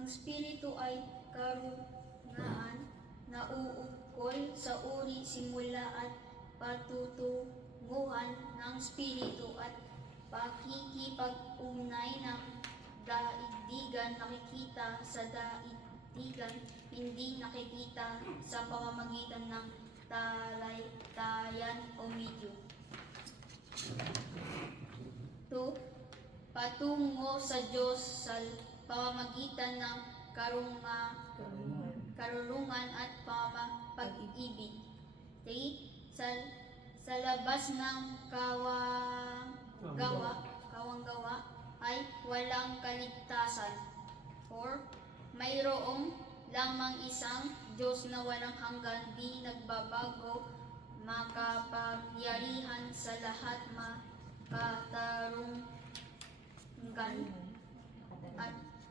Ang Espiritu ay karunaan na uukol sa uri, simula at patutunguhan ng Espiritu at pakikipag-ugnay ng daigdigan nakikita sa daigdigan, hindi nakikita sa pamamagitan ng talaytayan o medyo. 2. Patungo sa Diyos sa pamamagitan ng karunungan at pag-ibig. 3. Sa labas ng kawanggawa ay walang kaligtasan. 4. Mayroong lamang isang Diyos na walang hanggan, di nagbabago, makapangyarihan sa lahat,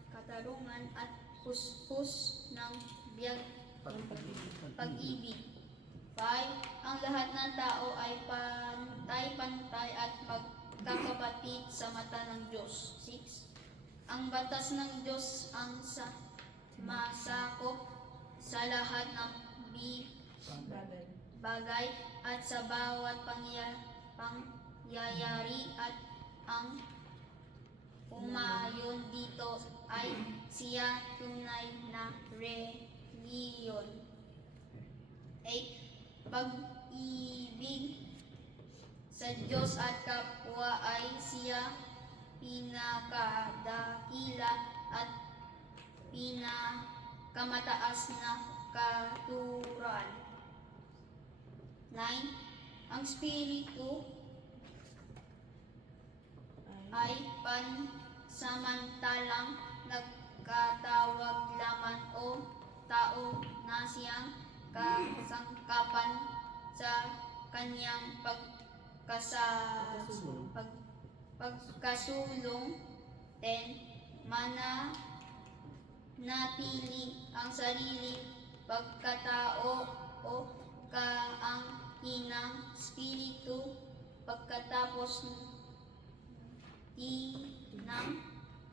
katarungan at puspos ng biyag pag-ibig. 5. Ang lahat ng tao ay pantay-pantay at magkakapatid sa mata ng Diyos. 6. Ang batas ng Diyos ang masakop sa lahat ng bagay at sa bawat pangyayari, at ang umayon dito ay siya tunay na reliyon. 8. Pag-ibig sa Diyos at kapwa ay siya pinakadakila at pinakamataas na katuruan. 9. Ang Espiritu ay pansamantalang nagkatawag lamang o tao na siyang kasangkapan sa kanyang pagkasulong. 10. Mananatili ang sarili pagkatao o kaangkinang Espiritu pagkatapos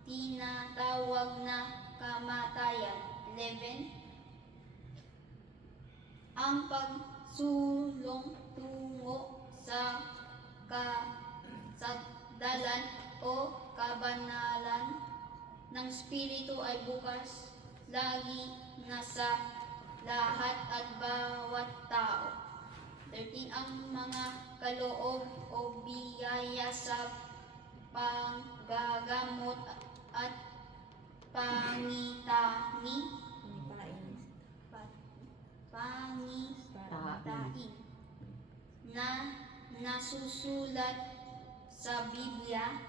tinatawag na kamatayan. 11. Ang pagsulong tungo sa kasagdalan o kabanalan ng Espiritu ay bukas lagi na sa lahat at bawat tao. 13. Ang mga kaloob o biyaya sa panggagamot at pangitain na nasusulat sa Biblia